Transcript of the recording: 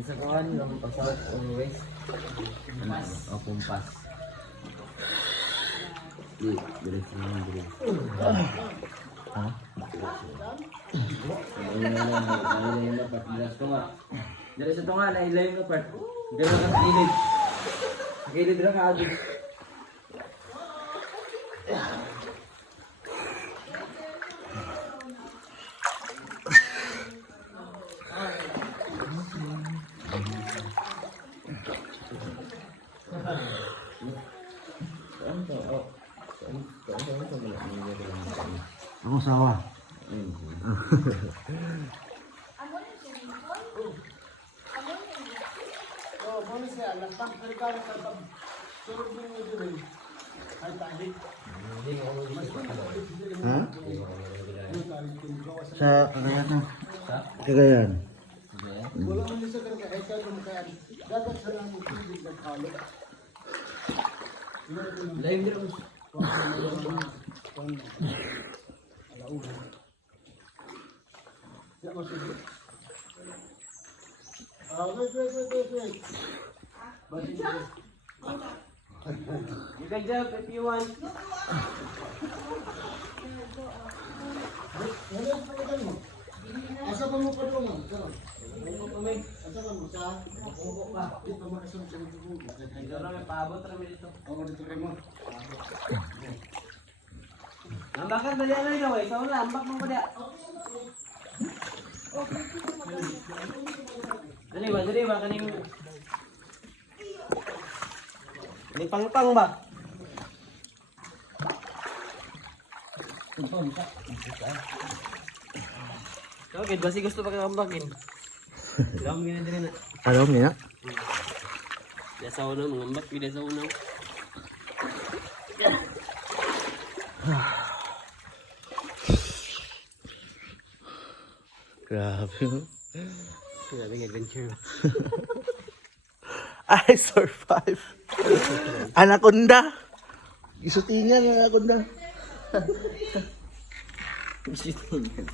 Sa kawan, pasok always. O kumpas. Di, diretso naman diretso. Ha? Nailayo na part. Diretso nga. Diretso ito nga, nailayo na part. Gano'n ang kilid. Kilid na ka agad. Ako sawa. Ha? Sa Cagayan na. Cagayan. Wala man sa Cagayan, kaya dagat sa lang tubig ng kalo. Layo din ako. Wait. You can jump if you want. Asa pa mo pa doon mo? Asa pa mo sa? Di pa makasama sa tubo. May paabot kami dito. Ako dito kay mo. Ambakan ba diyan na way? Sa una, ambak mo ba diyan? Dali ba kaning pangpang ba? Okay, basi gusto pa kang ambakin. Alam gina din na. Alam niya? Biasa una mengambak, biasa una. Grabe. Grabe ng adventure. I survive. Anaconda. Isutingan ng anaconda. Isutingan.